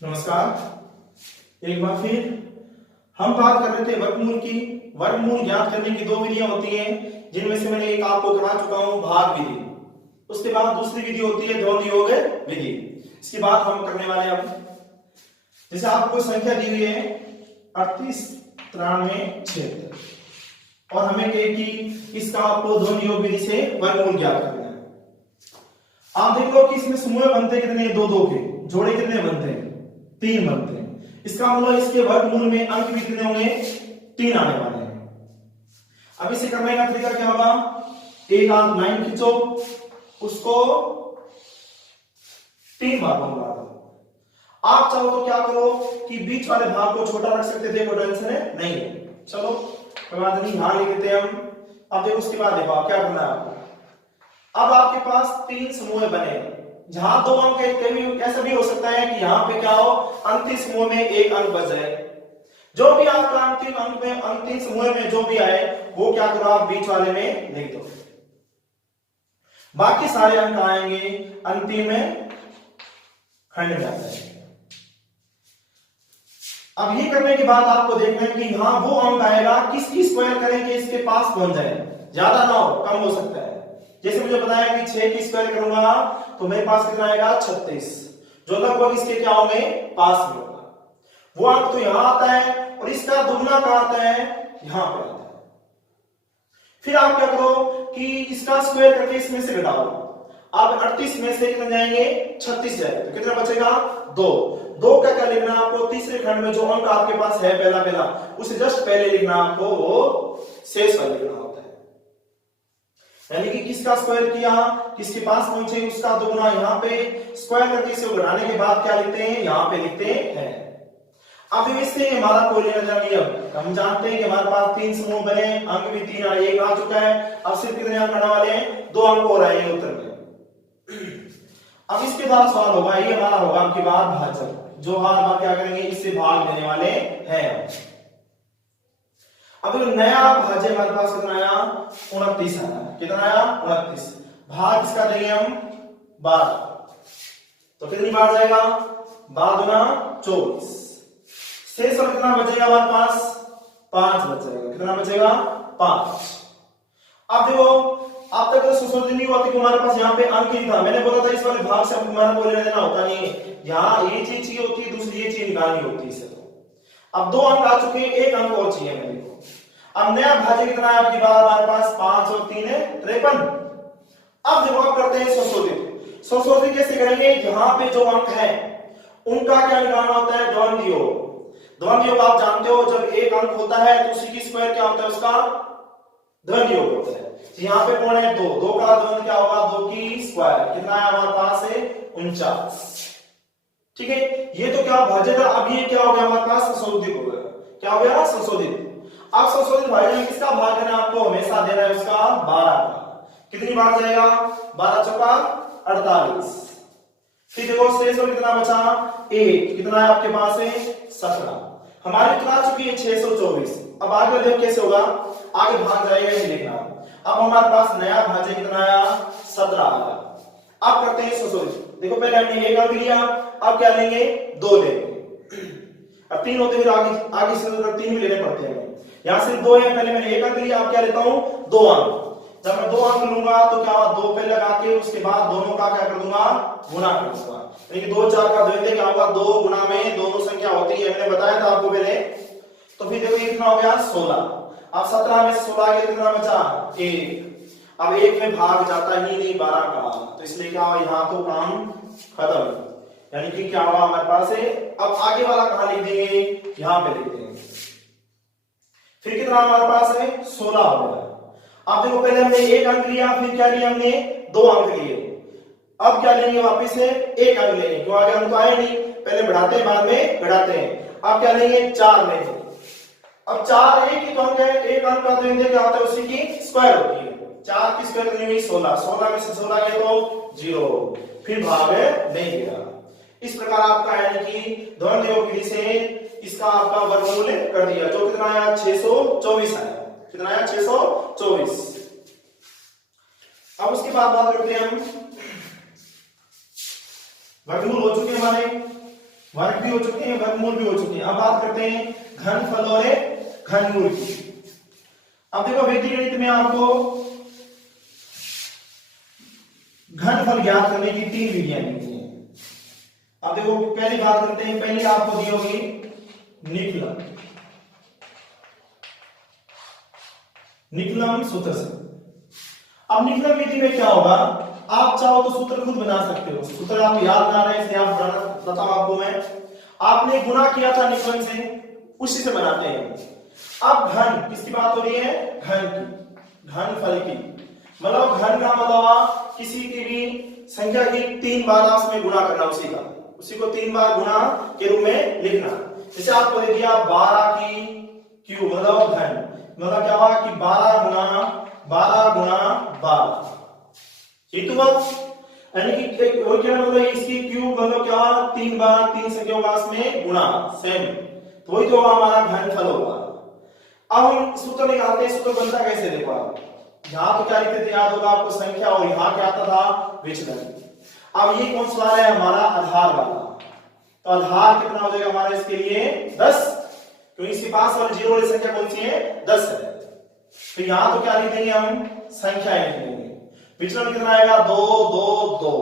नमस्कार। एक बार फिर हम बात कर रहे थे वर्गमूल की। वर्गमूल ज्ञात करने की दो विधियां होती हैं, जिनमें से मैंने एक आपको करा चुका हूं, भाग विधि। उसके बाद दूसरी विधि होती है द्वंद्व योग विधि। इसके बाद हम करने वाले अब, जैसे आपको संख्या दी हुई है 38, 93, 76 और हमें कहे कि इसका आपको द्वंद्व योग विधि से वर्गमूल ज्ञात करना है। आप देख लो कि इसमें समूह बनते कितने, दो दो के जोड़े कितने बनते हैं, 3 बनते हैं। इसका मतलब इसके वर्गमूल में अंक भी कितने होंगे, 3 आने वाले हैं। अब इसे करने का तरीका क्या होगा, एक अंक 9 खींचो, उसको 3 भागों में बांटो। आप चाहो तो क्या करो कि बीच वाले भाग को छोटा रख सकते थे, कोई टेंशन है नहीं। चलो कोई बात नहीं, यहां लिख देते हम। अब देखो उसके बाद देखो क्या करना है आपको। अब आपके पास 3 समूह बने, जहां 2 अंक ऐसा भी हो सकता है कि यहां पे क्या हो, अंतिम समूह में 1 अंक बच जाए। जो भी आपका अंतिम अंक में, अंतिम समूह में जो भी आए, वो क्या करो आप बीच वाले में लिख दो। बाकी सारे अंक आएंगे अंतिम में खंड में आ जाएंगे। अब ये करने के बाद आपको देखना है कि हाँ वो अंक आएगा, किसकी स्क्वायर करेंगे इसके पास पहुंच जाए, ज्यादा ना हो, कम हो सकता है। जैसे मुझे बताया कि 6 की स्क्वायर करूंगा तो मेरे पास कितना आएगा, 36, जो लगभग इसके क्या होंगे, पास में होगा। वो अंक तो यहां आता है और इसका दुगना कहां आता है, यहां पर आता है। फिर आप क्या करो कि इसका स्क्वायर करके इसमें से घटाओ। अब 38 में से कितने जाएंगे, 36 जाएंगे, तो कितना बचेगा, 2। 2 का क्या लिखना आपको, तीसरे खंड में जो अंक आपके पास है पहला उसे जस्ट पहले लिखना आपको, वो शेष वाला लिखना होता है। यानी कि किसका स्क्वायर किया, किसके पास पहुंचे उसका दुगना, यहां पे स्क्वायर करके इसे घटाने के बाद क्या लिखते हैं, यहां पे लिखते हैं। अब इससे हमारा कोई लेना देना नहीं। अब हम जानते हैं कि हमारे पास 3 समूह बने, अंक भी 3 आए, 1 आ चुका है। अब सिर्फ कितने अंक आने वाले हैं, 2 अंक और आएंगे उत्तर में। अब इसके बाद सवाल होगा, ये हमारा होगा आपकी बात भाजक, जो हर बार क्या करेंगे, इससे भाग देने वाले हैं। अब नया भाज्य हमारे पास कितना आया, 29 आया। कितना आया, 29। भाग इसका देंगे हम 12, तो कितनी बार जाएगा, 12 दूना 24। शेष और कितना बचेगा हमारे पास, 5 बचेगा। कितना बचेगा, 5। अब देखो अब तक तो सुसोधन नहीं हुआ कि हमारे पास यहाँ पे अंक ही था। मैंने बोला था इस वाले भाग से आपको हमारा कोई लेना देना होता नहीं है, यहाँ ये चीज चाहिए होती है, दूसरी ये चीज निकालनी होती है। इसे तो अब 2 अंक आ चुके हैं, 1 अंक और चाहिए मेरे को। अब नया भाज्य कितना है आपकी बार, हमारे पास 5 और 3 है 53। अब देखो आप करते हैं संशोधित। संशोधित कैसे करेंगे, जहां पे जो अंक है उनका क्या निकालना होता है, द्वंद्व योग। द्वंद्व योग आप जानते हो, जब 1 अंक होता है तो उसी की स्क्वायर क्या होता है, उसका द्वंद्व योग होता है। यहाँ पे कौन है, 2, 2 का द्वंद्व क्या होगा, 2 की स्क्वायर। कितना है हमारे पास है, 49। ठीक है, ये तो क्या भाज्य था। अब ये क्या हो गया हमारे पास, संशोधित हो गया। क्या हो गया, संशोधित। अब संशोधित भाज्य में किसका भाग देना आपको, हमेशा देना है उसका 12 का। कितनी बार जाएगा, 12 चौका 48। फिर देखो शेष में कितना बचा, 1। कितना है आपके पास है, 17। हमारी तो आ चुकी है 624। अब आगे देख कैसे होगा, आगे भाग जाएगा ये देखना। अब हमारे पास नया भाज्य कितना आया, 17 आया। अब करते हैं संशोधित। देखो पहले हमने 1 अंक लिया, अब क्या लेंगे, 2 लेंगे। अब 3 होते हुए आगे से 3 भी लेने पड़ते हैं। यहां सिर्फ 2 है, पहले मैंने 1 अंक लिया, अब क्या लेता हूं, 2 अंक। जब मैं 2 अंक लूंगा तो क्या होगा, 2 पे लगा के उसके बाद दोनों का क्या कर दूंगा, गुणा कर दूंगा। यानी कि 2 4 का द्वंद्व क्या होगा, 2 गुणा में दोनों संख्या होती है, मैंने बताया था आपको पहले। तो फिर देखो ये कितना हो गया, 16। अब 17 में 16 के कितना बचा, 1। अब 1 में भाग जाता ही नहीं 12 का, तो इसलिए क्या हुआ, यहाँ तो काम खत्म। यानी कि क्या हुआ हमारे पास है। अब आगे वाला कहां लिख देंगे, यहां पे लिख देंगे। फिर कितना हमारे पास है, 16 हो गया। अब देखो पहले हमने 1 अंक लिया, फिर क्या लिया हमने, 2 अंक लिए। अब क्या लेंगे, वापस से 1 अंक लेंगे, क्यों आगे अंक तो आए नहीं, पहले बढ़ाते हैं बाद में घटाते हैं। अब क्या लेंगे, 4 लेंगे। अब 4 एक ही तो अंक है, 1 अंक का द्वंद्व क्या होता है, उसी की स्क्वायर होती है। 4 की स्क्वायर कितनी हुई, 16। 16 में से 16 गया तो 0, फिर भाग नहीं गया। इस प्रकार आपका यानी कि द्वंद्व योग विधि से इसका आपका वर्गमूल कर दिया, जो कितना आया, 624 आया। कितना आया, 624। अब उसके बाद बात करते हैं हम, वर्गमूल हो चुके हमारे। वर्ग भी हो चुके हैं, वर्गमूल भी हो चुके हैं। अब बात करते हैं घनफल और घनमूल की। अब देखो व्यक्ति गणित में आपको घनफल ज्ञात करने की 3 विधियां दी हैं। अब देखो पहली बात करते हैं, पहली आपको दी होगी निकलन, निकलन सूत्र से। अब निकलन विधि में क्या होगा, आप चाहो तो सूत्र खुद बना सकते हो, सूत्र आप याद ना रहे इसलिए आप बताऊं आपको मैं। आपने गुणा किया था निकलन से, उसी से बनाते हैं। अब घन किसकी बात हो रही है, घन की, घनफल की। मतलब घन का मतलब किसी की भी संख्या की 3 बार उसमें गुणा करना, उसी को 3 बार गुणा के रूप में लिखना। जैसे आपको दे दिया 12 की क्यूब, मतलब घन, मतलब क्या हुआ कि 12 गुणा 12 यानी कि वही क्या मतलब इसकी क्यूब मतलब क्या, 3 बार 3 संख्याओं का इसमें गुणा सेम, तो वही तो हमारा घनफल होगा। अब हम सूत्र निकालते हैं, सूत्र बनता कैसे देखो आप, यहां तो क्या लिखते थे याद होगा आपको, संख्या, और यहां क्या आता था, विचलन। अब ये कौन सा वाला है, हमारा आधार वाला, तो आधार कितना हो जाएगा हमारा इसके लिए 10, क्योंकि इसके पास वाली जीरो वाली संख्या कौन सी है, 10 है। तो यहां तो क्या लिख देंगे हम, संख्या लिख देंगे। विचलन कितना आएगा, 2 2 2।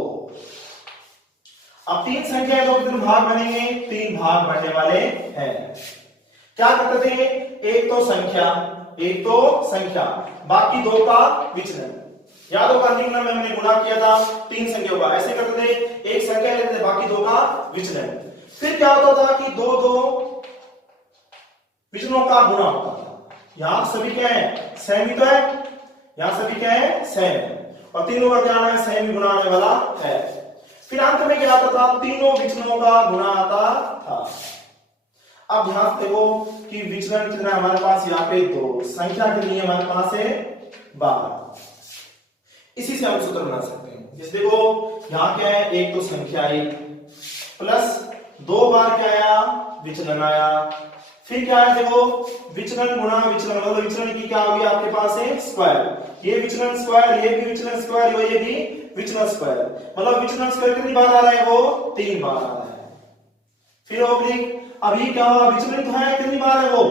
अब 3 संख्या है तो कितने भाग बनेंगे, 3 भाग बनने वाले हैं। क्या करते थे, एक तो संख्या बाकी 2 का विचलन। याद होगा निम्न में हमने गुणा किया था 3 संख्याओं का, ऐसे करते थे, एक संख्या लेते थे बाकी 2 का विचलन। फिर क्या होता था कि 2 2 विचलनों का गुणा होता था। यहां सभी क्या है, सेम ही तो है, यहां सभी क्या है, सेम, और तीनों का क्या है, सेम ही गुणा आने वाला है। फिर अंत में क्या आता था, तीनों विचलनों का गुणा आता था। अब ध्यान देखो कि विचलन कितना है हमारे पास, यहाँ पे 2, संख्या कितनी है हमारे पास है 12। इसी से हम सूत्र बना सकते हैं। जैसे देखो यहाँ क्या है, एक तो संख्या 1 प्लस 2 बार क्या आया, विचलन आया। फिर क्या है देखो, विचलन गुणा विचलन, मतलब विचलन की क्या होगी आपके पास है स्क्वायर, ये विचलन स्क्वायर, ये भी विचलन स्क्वायर, ये भी विचलन स्क्वायर, मतलब विचलन स्क्वायर कितनी बार आ रहा है, वो 3 बार आ रहा है। फिर ऑब्लिक, अब ये क्या हुआ, विचलन तो है, कितनी बार है वो,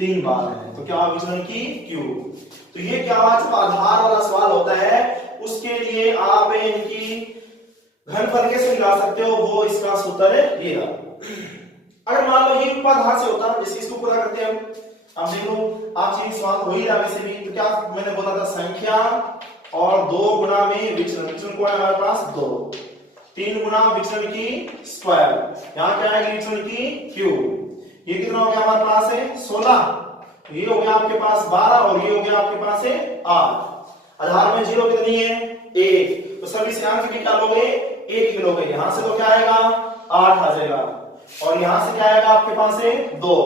3 बार है, तो क्या विचलन की क्यूब। तो ये क्या हुआ, जब आधार वाला सवाल होता है उसके लिए आप इनकी घनफल कैसे निकाल सकते हो, वो इसका सूत्र है ये रहा। अगर मान लो ये उपाधार से होता, जैसे इसको पूरा करते हैं हम, अब देखो आपसे सवाल हो ही रहा वैसे भी, तो क्या मैंने बोला था, संख्या और 2 गुणा में विचलन, विचलन को है हमारे पास 2, 3 गुणा विचलन की स्क्वायर, यहाँ क्या है विचलन की क्यूब। ये कितना हो गया हमारे पास है 16, ये हो गया आपके पास 12, और ये हो गया आपके पास है 8। आधार में 0 कितनी है 1, तो सभी से अंक निकालोगे 1 निकालोगे, यहां से तो क्या आएगा 8 आ जाएगा, और यहां से क्या आएगा आपके पास है 2,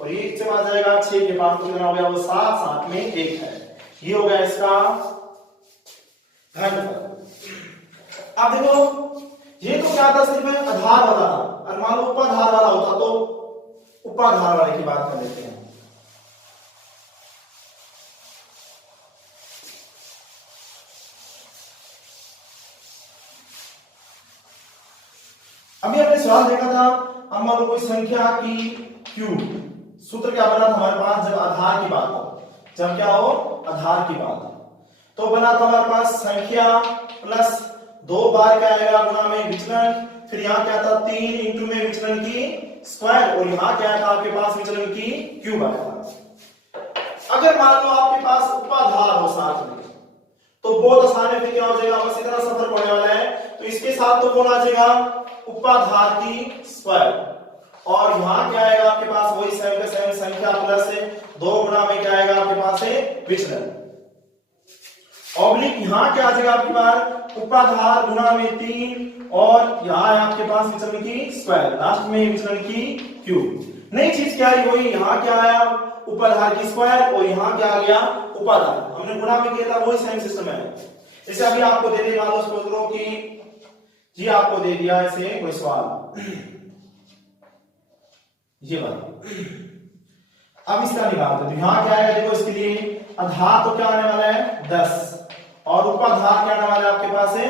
और ये इससे आ जाएगा 6 के पास, तो कितना हो गया वो 7, 7 में 1 है। ये हो गया इसका घनफल। अब देखो ये तो क्या था, सिर्फ आधार वाला था, और मान लो उपाधार वाला होता तो उपाधार वाले की बात कर लेते हैं। अभी हमने सवाल देखा था, अब मान लो कोई संख्या की क्यूब, सूत्र क्या बना था हमारे पास, जब आधार की बात हो, जब क्या हो आधार की बात हो, तो बना था हमारे पास संख्या प्लस 2 बार क्या आएगा गुणा में विचलन, फिर यहाँ क्या था 3 इंटू में विचलन की स्क्वायर, और यहाँ क्या था आपके पास विचलन की क्यूब आया था। अगर मान लो आपके पास उपाधार हो साथ में, तो बहुत आसान है, फिर क्या हो जाएगा, बस इतना सफर पड़ने वाला है, तो इसके साथ तो कौन आ जाएगा, उपाधार की स्क्वायर, और यहां क्या आएगा आपके पास वही सेम का सेम, संख्या प्लस 2 गुणा में क्या आएगा आपके पास है विचलन, ऑब्लिक यहां क्या आ जाएगा आपके पास उपाधार गुणा में 3, और यहां है आपके पास विचलन की स्क्वायर, लास्ट में विचलन की क्यूब। नई चीज क्या आई, वही यहां क्या आया उपाधार की स्क्वायर, और यहां क्या आ गया उपाधार, हमने गुणा में किया था वही सेम सिस्टम है। जैसे अभी आपको दे दिया, मान लो सोच लो कि जी आपको दे दिया ऐसे कोई सवाल, ये बात, अब इसका निकालते हैं, तो यहां क्या है देखो, इसके लिए आधार तो क्या आने वाला है 10, और उपाधार क्या आने वाला है आपके पास है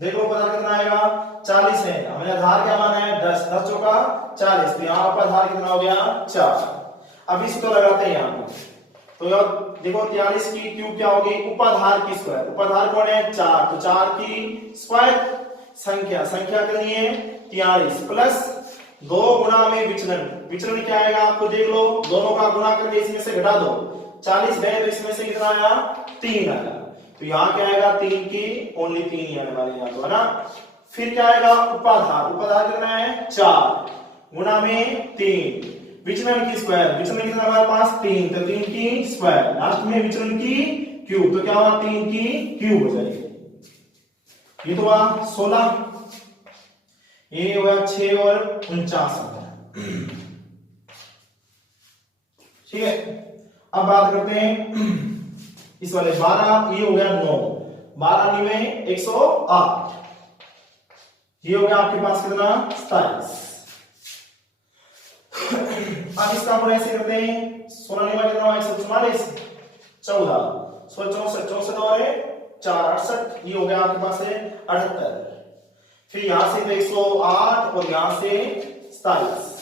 देखो ऊपर आधार कितना आएगा 40 है, हमने आधार क्या माना है 10, 10 चौका 40, तो यहाँ पर आधार कितना हो गया 4। अब इसको लगाते हैं यहाँ पे, तो यार देखो 43 की क्यूब क्या होगी उपाधार की स्क्वायर, उपाधार कौन है 4, तो 4 की स्क्वायर संख्या, संख्या कितनी है 43 प्लस 2 गुणा में विचलन, विचलन क्या आएगा आपको देख लो, दोनों का गुणा करके इसमें से घटा दो, 40 गए तो इसमें से कितना आया 3 आया, तो यहाँ क्या आएगा 3 की ओनली 3 ही आने वाली यहाँ तो है ना। फिर क्या आएगा उपाधार, उपाधार कितना है 4 गुणा में 3, विचलन की स्क्वायर, विचलन कितना हमारे पास 3, तो 3 की स्क्वायर, लास्ट में विचलन की क्यूब, तो क्या हुआ 3 की क्यूब हो जाएगी, ये तो हुआ 16, ये हुआ 6 और 49, ठीक है। अब बात करते हैं इस वाले 12, ये हो गया 9, 12 में 108, ये हो गया आपके पास कितना 27। अब इसका हम ऐसे करते हैं 16 में कितना हुआ 144, 14, 64, 64 और 4, 68, ये हो गया आपके पास है 78, फिर यहां से 108 और यहां से 27।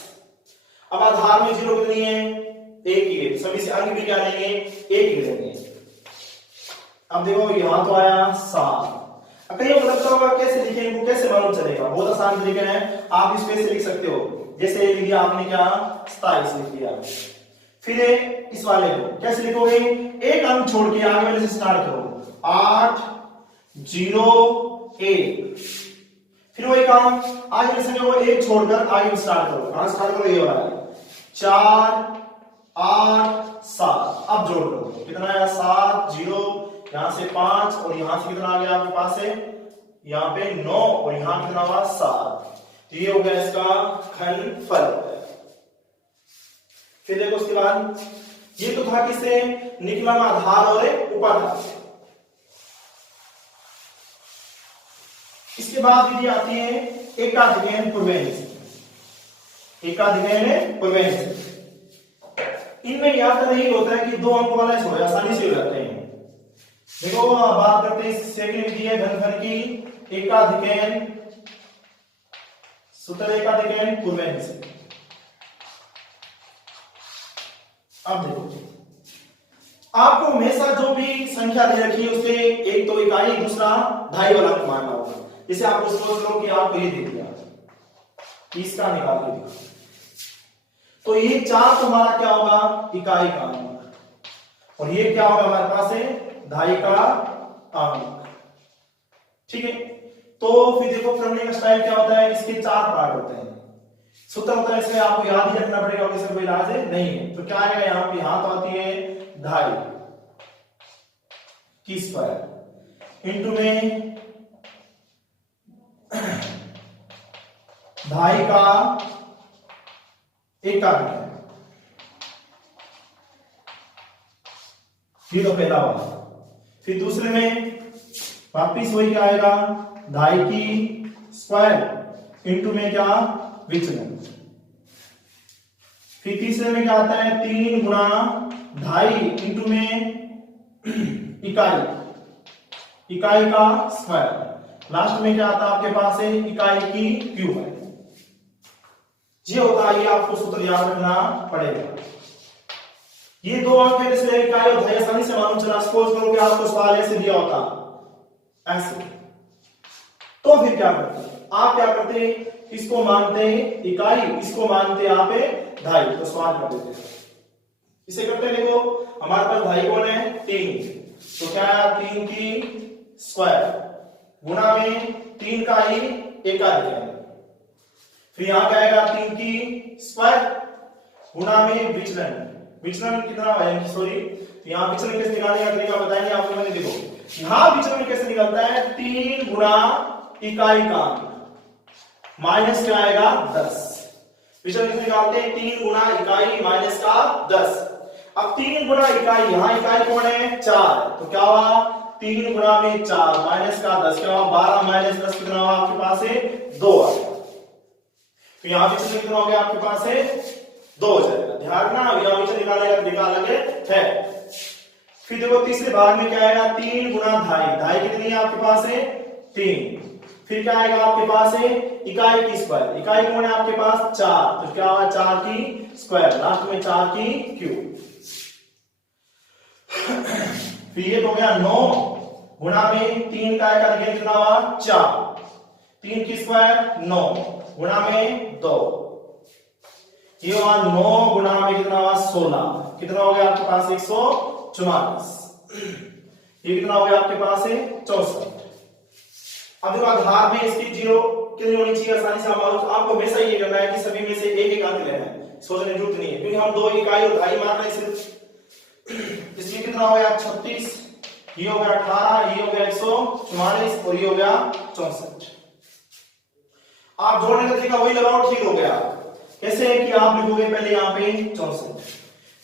अब आधार में जीरो कितनी है एक ही है, सभी से अंक भी क्या लेंगे एक ही लेंगे। अब देखो यहां तो आया 7, अब कहीं लगता होगा कैसे लिखेंगे, इनको कैसे मालूम चलेगा, बहुत आसान तरीका है, आप इस पे से लिख सकते हो, जैसे लिख दिया आपने क्या 27 लिख दिया, फिर इस वाले को कैसे लिखोगे, एक अंक छोड़ के आगे वाले से स्टार्ट करो, 8 0 1, फिर वही काम आगे वाले संख्या को एक छोड़कर आगे स्टार्ट करो, कहां स्टार्ट करो ये वाला 4 8 7, अब जोड़ दो कितना आया 7 0, यहां से 5 और यहां से कितना आ गया आपके पास है यहां पे 9 और यहां कितना हुआ 7, तो ये हो गया इसका घनफल। फिर देखो उसके बाद ये तो था किससे निकला आधार और उपाधार से। इसके बाद विधि आती है एकाधिकरण पूर्वेंश, एकाधिकरण पूर्वेंश, इनमें याद नहीं होता है कि 2 अंक वाले हो आसानी से हो जाते हैं। देखो बात करते हैं सेकंड विधि है घनफल की एकाधिकरण, सूत्र एकाधिकरण पूर्वेंश। अब देखो आपको हमेशा जो भी संख्या दे रखी है उसे एक तो इकाई दूसरा ढाई वाला अंक मानना होगा, जैसे आपको सोच लो कि आपको ये दे दिया 30 का निकाल के दिया, तो ये 4 तो हमारा क्या होगा इकाई का अंक, और ये क्या होगा हमारे पास है ढाई का अंक, ठीक है। तो फिर देखो करने का स्टाइल क्या होता है, इसके 4 पार्ट होते हैं, सूत्र होता है, इसमें आपको याद ही रखना पड़ेगा, इसमें कोई इलाज नहीं है। तो क्या आएगा यहाँ पे, यहां तो आती है ढाई की स्क्वायर इंटू में ढाई का एकाधिकरण, ये तो पहला वाला। फिर दूसरे में वापिस वही क्या आएगा ढाई की स्क्वायर इंटू में क्या विचलन। फिर तीसरे में क्या आता है 3 गुणा ढाई इंटू में इकाई, इकाई का स्क्वायर, लास्ट में क्या आता है आपके पास है इकाई की क्यूब है। ये होता है, ये आपको सूत्र याद रखना पड़ेगा। ये 2 अंक है इसलिए इकाई और ढाई आसानी से मालूम चला। सपोज करो कि आपको सवाल ऐसे दिया होता ऐसे, तो फिर क्या करते आप, क्या करते इसको मानते इकाई, इसको मानते आप ढाई, तो सवाल कर देते इसे करते। देखो हमारे पास ढाई कौन है 3, तो क्या है 3 की स्क्वायर गुणा में 3 का ही एकाधिकरण, फिर यहां क्या आएगा 3 की स्क्वायर गुणा में विचलन, विचलन कितना है सॉरी, यहां विचलन कैसे निकालने का तरीका बताएंगे आपको। मैंने देखो यहां विचलन कैसे निकलता है 3 गुणा इकाई का माइनस क्या आएगा 10, विचलन कैसे निकालते हैं 3 गुणा इकाई माइनस का 10। अब 3 गुणा इकाई, यहां इकाई कौन है 4, तो क्या हुआ 3 गुणा में 4 माइनस का 10, क्या हुआ 12 माइनस 10 कितना हुआ आपके पास है 2 आ गया। तो यहां विचलन कितना हो गया आपके पास है 2 हो जाएगा, ध्यान रखना यहां विचलन निकालेगा निकालेंगे है। फिर देखो तीसरे भाग में क्या आएगा 3 गुणा ढाई, ढाई कितनी है आपके पास है 3, फिर क्या आएगा आपके पास है इकाई की स्क्वायर, इकाई कौन है आपके पास 4, तो क्या होगा 4 की स्क्वायर, लास्ट में 4 की क्यूब। फिर ये तो हो गया 9 गुणा में 3 का इकाई कितना हुआ 4, 3 की स्क्वायर 9 गुणा में 2, ये हुआ 9 गुणा में कितना हुआ 16, कितना हो गया आपके पास 144, ये कितना हो गया आपके पास है 64। अब देखो आधार में इसकी जीरो कितनी होनी चाहिए आसानी से मालूम, तो आपको वैसा ही करना है कि सभी में से एक एक अंक लेना है, सोचने की जरूरत नहीं है क्योंकि हम 2 इकाई और ढाई मार रहे हैं सिर्फ। इसलिए कितना हो गया 36, ये हो गया 18, ये हो गया 144 और ये हो गया 64। आप जोड़ने का तरीका वही लगाओ, ठीक हो गया। कैसे है कि आप लिखोगे पहले यहाँ पे 64,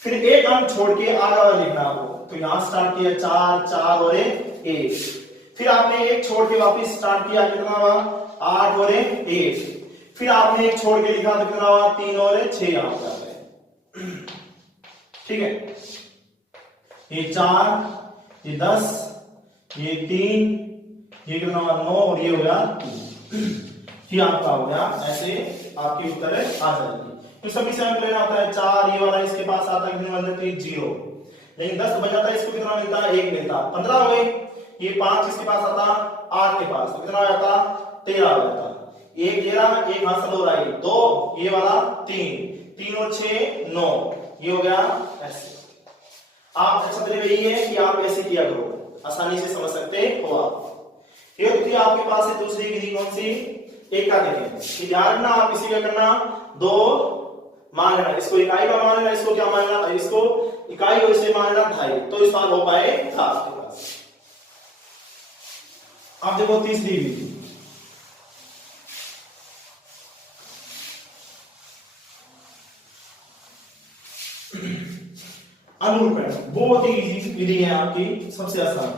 फिर एक अंक छोड़ के आगे वाला लिखना आपको, तो यहां स्टार्ट किया 4 4 और 1, फिर आपने एक छोड़ के वापस स्टार्ट किया कितना हुआ 8 और 1, फिर आपने एक छोड़ के लिखा तो कितना हुआ 3 और 6 यहां पे आते हैं, ठीक है। ये 4, ये 10, ये 3, ये कितना हुआ 9 और ये हो गया 3, ये आपका हो गया। ऐसे आपकी उत्तर आ जाएगी। तो सभी से अंक लेना होता है 4, ये वाला इसके पास आता है कितना बन जाता है 0, लेकिन 10 बन जाता है इसको कितना मिलता है 1 मिलता है, 15 हो गए। ये 5 इसके पास आता 8 के पास तो कितना हो जाता 13 हो जाता, 1 11 1 हासिल हो रहा है 2, ये वाला 3 3 और 6 9, ये हो गया ऐसे। आप अच्छा तरीका यही है कि आप ऐसे किया करो, आसानी से समझ सकते हो आप। ये होती है आपके पास है दूसरी विधि कौन सी, एक का देखें कि ध्यान रखना आप इसी का करना 2 मान लेना, इसको इकाई का मान लेना, इसको क्या मान लेना, इसको इकाई और इसे मान लेना ढाई, तो इस बार हो पाए था आपके पास। अब देखो तीसरी विधि, अनुरूपण, बहुत ही इजी विधि है आपकी, सबसे आसान।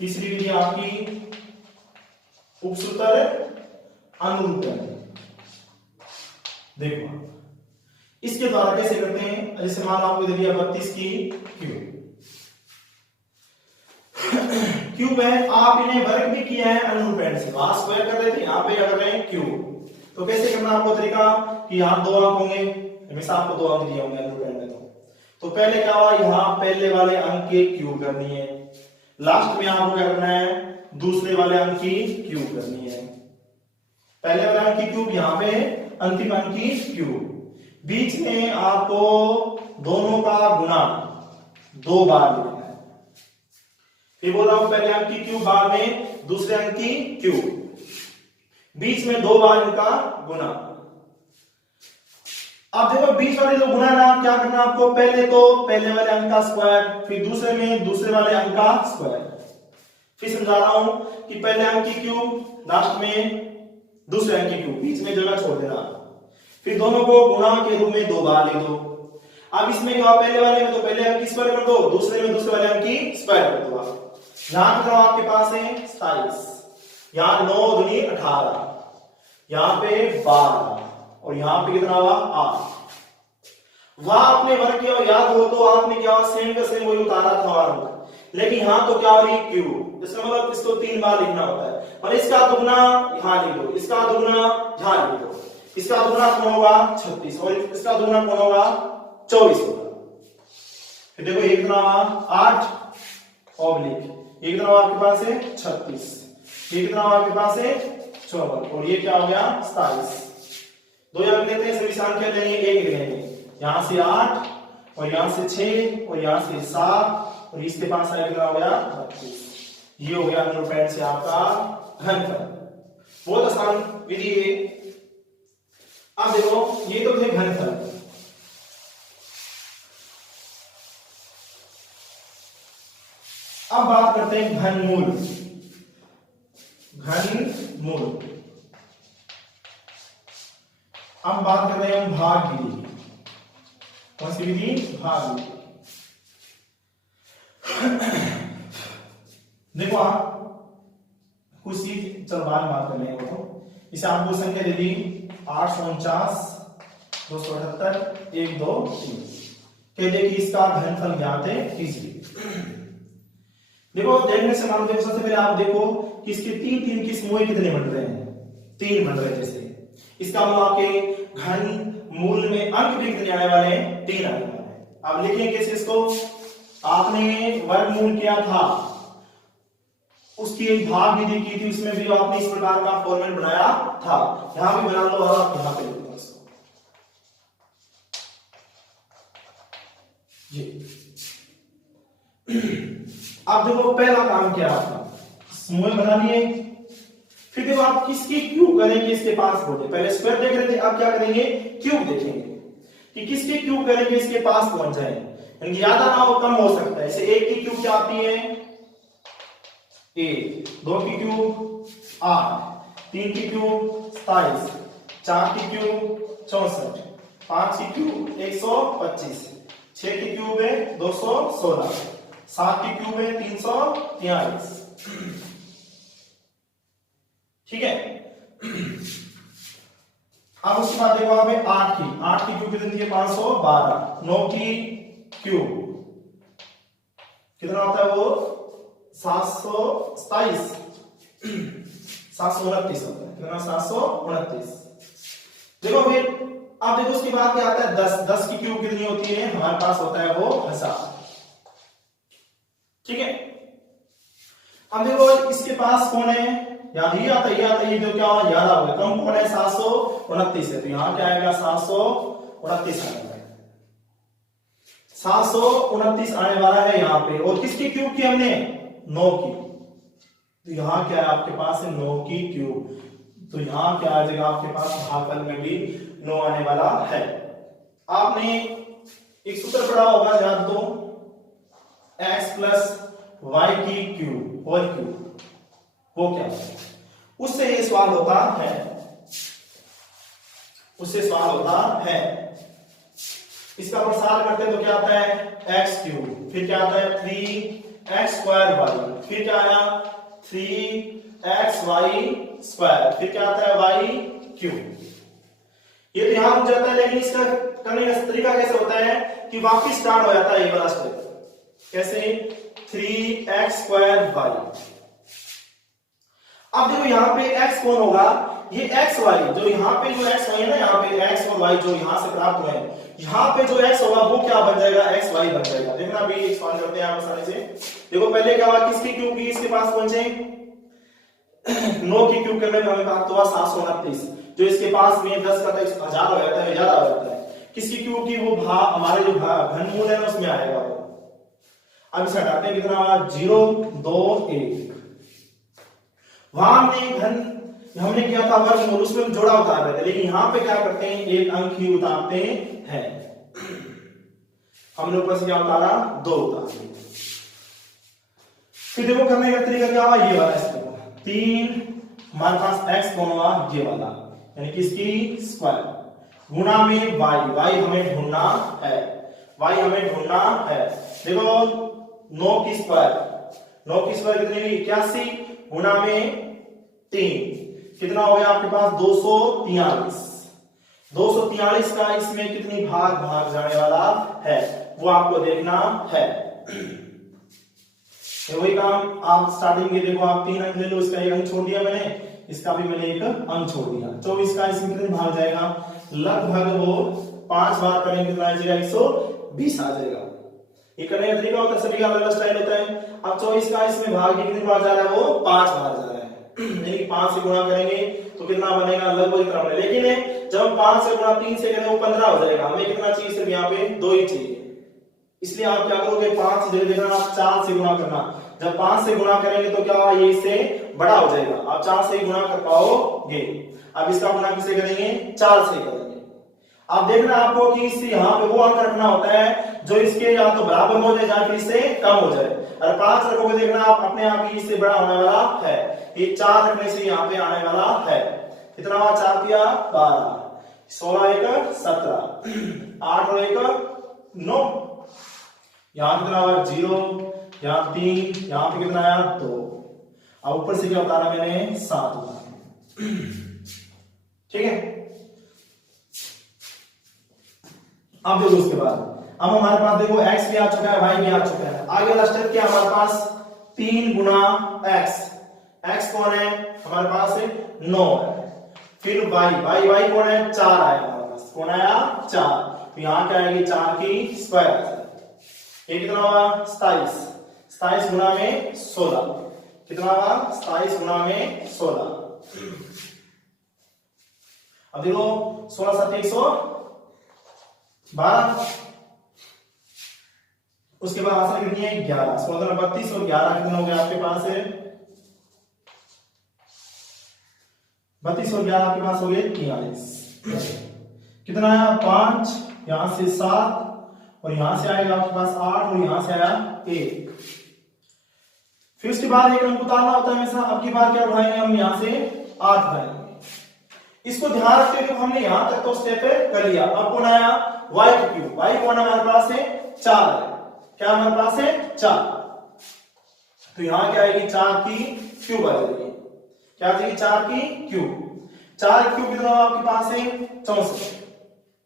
तीसरी विधि आपकी उपसूत्र अनुरूपण। देखो इसके द्वारा कैसे करते हैं, जैसे मान लो आपको दे दिया 32 की क्यूब, क्यूब है, आप इन्हें वर्ग भी किया है अनुरूपण से, वहां स्क्वायर कर रहे थे, यहाँ पे कर रहे हैं क्यूब। तो कैसे करना आपको तरीका कि यहाँ 2 अंक होंगे, हमेशा आपको 2 अंक दिए होंगे अनुरूपण में, तो पहले क्या हुआ यहाँ पहले वाले अंक की क्यूब करनी है, लास्ट में आपको क्या करना है दूसरे वाले अंक की क्यूब करनी है। पहले वाले अंक की क्यूब यहाँ पे, अंतिम अंक की क्यूब, बीच में आपको दोनों का गुणा 2 बार लिखना है। ये बोल रहा हूं पहले अंक की क्यूब बाद में दूसरे अंक की क्यूब, बीच में 2 बार इनका गुणा। अब देखो बीच वाले जो गुणा ना क्या करना आपको, पहले तो पहले वाले अंक का स्क्वायर, फिर दूसरे में दूसरे वाले अंक का स्क्वायर। फिर समझा रहा हूं कि पहले अंक की क्यूब लास्ट में दूसरे अंक की क्यूब, बीच में जगह छोड़ देना, फिर दोनों को गुणा के रूप में 2 बार लिख दो। अब इसमें क्या पहले वाले में तो पहले अंक की स्क्वायर कर दो, दूसरे में दूसरे वाले अंक की स्क्वायर कर दो। यहां कितना आपके पास है 27, यहां 9 दूनी 18, यहां पे 12 और यहां पे कितना हुआ 8। वहां आपने वर्ग किया और याद हो तो आपने क्या सेम का सेम वही उतारा था वहां, लेकिन यहां तो क्या हो रही क्यूब, इसका मतलब इसको 3 बार लिखना होता है, और इसका दुगना यहां लिख दो, इसका दुगना यहां लिख दो, इसका दुगना कौन होगा 36 और इसका दुगना कौन होगा 24 होगा। फिर देखो ये कितना 8 ऑब्लिक, ये कितना आपके पास है 36, ये कितना आपके पास है 54 और ये क्या हो गया 27। 2 अंक लेते हैं, सभी संख्या लेंगे 1 लेंगे, यहां से 8 और यहां से 6 और यहां से 7 और इसके पास आया कितना हो गया 32। ये हो गया अनुरूपण से आपका घनफल। बहुत आसान विधि है। अब देखो ये तो थे घनफल, अब बात करते हैं घनमूल। घनमूल, अब बात कर रहे हैं भाग विधि। कौन सी विधि? भाग विधि। देखो आप कुछ चीज चल बात कर लेंगे, इसे आपको संख्या दे दी 849 278 1 2 3, कहते कि इसका घनफल ज्ञात है कीजिए। देखो देखने से मानो, देखो सबसे पहले आप देखो कि इसके तीन तीन की समूह कितने बन रहे हैं, तीन बन रहे हैं। जैसे इसका मतलब आपके घन मूल में अंक भी कितने आने वाले हैं, तीन आने वाले हैं। अब लिखिए कैसे इसको, आपने वर्गमूल किया था, उसकी एक भाग विधि की थी, उसमें भी आपने इस प्रकार का फॉर्मेट बनाया था, यहां भी बना लो और आप यहां पे लिख दो इसको जी। अब देखो पहला काम क्या आपका, समूह बना लिए, फिर देखो आप किसकी क्यूब करेंगे इसके पास पहुंचे। पहले स्क्वायर देख रहे थे, अब क्या करेंगे, क्यूब देखेंगे कि किसकी क्यूब करेंगे इसके पास पहुंच जाए, यानी ज्यादा ना हो कम हो सकता है। जैसे एक की क्यूब क्या आती है, एक, दो की क्यूब 8, तीन की क्यूब 27, चार की क्यूब 64, पांच की क्यूब 125, छह की क्यूब है 216, सात की क्यूब है 343। ठीक है। अब उसके बाद देखो आप आठ की क्यूब कितनी है 512, 9 की क्यूब कितना होता है वो 727, 729 होता है, कितना 729। देखो फिर अब देखो उसके बाद क्या आता है 10 की क्यूब कितनी होती है हमारे पास होता है वो 1000। ठीक है। अब देखो इसके पास कौन है, याद ही आता है, ये जो क्या हो ज्यादा हो गया, कम कौन है 729 है, तो यहां क्या आएगा 729 आने वाला है, 729 आने वाला है यहाँ पे। और किसकी क्यूब की हमने 9 की, तो यहां क्या है आपके पास है 9 की क्यूब, तो यहां क्या आ जाएगा आपके पास भागफल में भी 9 आने वाला है। आपने एक सूत्र पढ़ा होगा याद तो, x प्लस वाई की क्यूब होल क्यूब, वो क्या है, उससे ये सवाल होता है, उससे सवाल होता है। इसका प्रसार करते हैं तो क्या आता है x क्यूब, फिर क्या आता है 3x स्क्वायर वाई, फिर क्या आया 3x वाई स्क्वायर, फिर क्या आता है y क्यूब। ये तो यहां रुक जाता है, लेकिन इसका करने का तरीका कैसे होता है कि वापिस स्टार्ट हो जाता है ये वाला स्टेप, कैसे 3x स्क्वायर वाई। अब देखो यहाँ पे x कौन होगा, ये x y, जो यहाँ पे जो x y है ना, यहाँ पे x और y जो यहाँ से प्राप्त हुए हैं, यहाँ पे जो x होगा वो क्या बन जाएगा x y बन जाएगा। देखना अभी एक सवाल करते हैं आप आसानी से। देखो पहले क्या हुआ, किसकी क्यूब की इसके पास पहुंचे 9 की क्यूब करने में हमें प्राप्त हुआ 729, जो इसके पास में 10 का 1000 हो जाता है, ज्यादा हो जाता है। किसकी क्यूब की, वो भाग हमारे जो घनमूल है ना उसमें आएगा वो। अब इसे हटाते हैं, कितना हुआ 0 2 1, वहां हमने किया था वर्गमूल, उसमें जोड़ा उतार रहे थे, लेकिन यहां पे क्या करते हैं एक अंक ही उतारते हैं, हमने ऊपर से क्या उतारा 2 उतार दिए। फिर देखो करने का तरीका क्या हुआ, ये वाला इसको 3 हमारे पास x कौन हुआ ये वाला, यानी किसकी स्क्वायर गुणा में y हमें ढूंढना है, y हमें ढूंढना है। देखो 9 की स्क्वायर कितनी हुई 81, गुणा में 3 कितना हो गया आपके पास 243, 243 का इसमें कितनी भाग जाने वाला है वो आपको देखना है। वही काम आप स्टार्टिंग में देखो, आप 3 अंक ले लो, इसका एक अंक छोड़ दिया मैंने, इसका भी मैंने एक अंक छोड़ दिया, 24 का इसमें कितने भाग जाएगा, लगभग वो 5 बार करेंगे कितना आ जाएगा 120 आ जाएगा। ये करने का तरीका होता है, सभी का अलग स्टाइल होता है। अब 24 का इसमें भाग कितने बार जा रहा है, वो 5 बार जा रहा है, यानी 5 से गुणा करेंगे तो कितना बनेगा लगभग इतना बनेगा। लेकिन जब हम 5 से गुणा 3 से करें वो 15 हो जाएगा, हमें कितना चाहिए सिर्फ यहाँ पे 2 ही चाहिए, इसलिए आप क्या करोगे 5 से देखना आप 4 से गुणा करना, जब 5 से गुणा करेंगे तो क्या होगा ये इससे बड़ा हो जाएगा, आप 4 से ही गुणा कर पाओगे। अब इसका गुणा किससे करेंगे 4 से करेंगे। अब देखना आपको कि इससे यहाँ पे वो अंक रखना होता है जो इसके या तो बराबर हो जाए या फिर इससे कम हो जाए। अगर 5 रखोगे देखना आप अपने आप ही इससे बड़ा होने वाला है, ये 4 रखने से यहाँ पे आने वाला है, कितना हुआ 4 दिया 12, 16 1 17, 8 और 1 9, यहाँ कितना हुआ 0, यहाँ 3, यहाँ पे कितना आया 2, अब ऊपर से क्या उतारा मैंने 7 उतारा। ठीक है। अब देखो उसके बाद अब हमारे पास देखो x भी आ चुका है y भी आ चुका है, आगे वाला स्टेप क्या हमारे पास 3 गुना x, x कौन है हमारे पास है 9 है। फिर y कौन है 4 आया हमारे पास, कौन आया 4, तो यहाँ क्या आएगी 4 की स्क्वायर। ये कितना हुआ 27, 27 गुना में 16, कितना हुआ 27 गुना में 16। अब देखो 16 7 112, उसके बाद आंसर कितनी है 11, 16 32 और 11 कितना हो गया आपके पास है 32 और 11 आपके पास हो गए 43। कितना आया 5, यहां से 7 और यहां से आएगा आपके पास 8 और यहां से आया 1। फिर उसके बाद एक अंक उतारना होता है हमेशा। अब की बार क्या उठाएंगे हम यहां से 8 उठाएंगे। इसको ध्यान रखते हुए हमने यहां तक तो स्टेप कर लिया। अब कौन आया y क्यूब, y कौन हमारे पास है 4 है, क्या हमारे पास है 4, तो यहां क्या आएगी 4 की क्यूब आ जाएगी, क्या आ जाएगी 4 की क्यूब। 4 क्यूब कितना आपके पास है 64,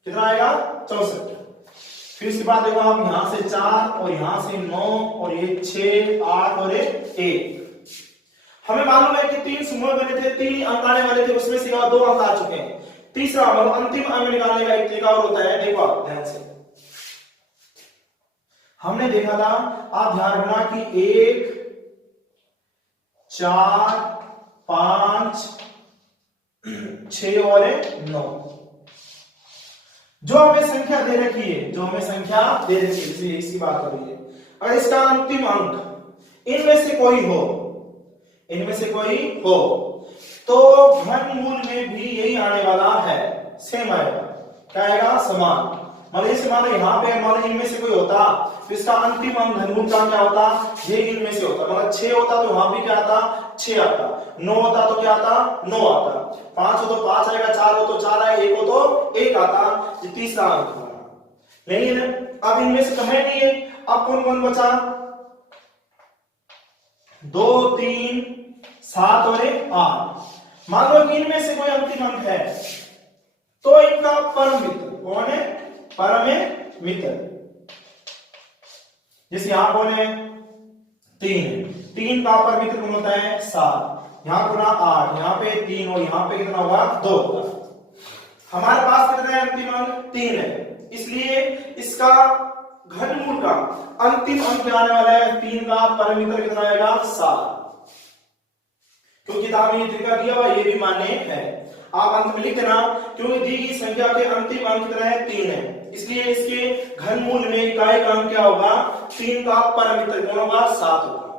कितना आएगा 64। फिर उसके बाद देखो आप यहां से 4 और यहां से 9 और ये 6 8 और 1। हमें मालूम है कि 3 समूह बने थे, 3 अंक आने वाले थे, उसमें से 2 अंक आ चुके हैं। तीसरा मतलब अंतिम अंक निकालने का एक तरीका और होता है, देखो आप ध्यान से। हमने देखा था, आप ध्यान रखना कि 1 4 5 6 और 9 जो हमें संख्या दे रखी है, जो हमें संख्या दे रखी है, जैसे इसकी बात कर रही है, अगर इसका अंतिम अंक इनमें से कोई हो, इनमें से कोई हो तो घनमूल में भी यही आने वाला है, सेम आएगा, क्या आएगा समान। मान लीजिए मानो यहाँ पे मान इनमें से कोई होता तो इसका अंतिम अंक घनमूल का क्या होता, ये इनमें से होता। मतलब 6 होता तो वहां भी क्या आता 6 आता, 9 होता तो क्या आता 9 आता, 5 हो तो 5 आएगा, 4 हो तो 4 आएगा, 1 हो तो 1 आता, ये तीसरा अंक होगा। लेकिन अब इनमें से कहे नहीं है, अब कौन कौन बचा 2 3 7 और 8। मान लो कि इनमें से कोई अंतिम अंक है तो इनका परम मित्र कौन है, परम मित्र। जैसे यहां कौन है 3 है, 3 का परम मित्र कौन होता है 7, यहां गुना 8, यहां पे 3 और यहां पे कितना होगा 2 होगा। हमारे पास कितना है अंतिम अंक 3 है, इसलिए इसका घनमूल का अंतिम अंक क्या आने वाला है 3 का परम मित्र कितना आएगा 7, क्योंकि आपने ये तरीका दिया हुआ ये भी मान्य है। आप अंत में लिख देना, क्योंकि दी गई संख्या के अंतिम अंक कितना है 3 है, इसलिए इसके घनमूल में इकाई का अंक क्या होगा 3 का परम मित्र कौन होगा 7 होगा।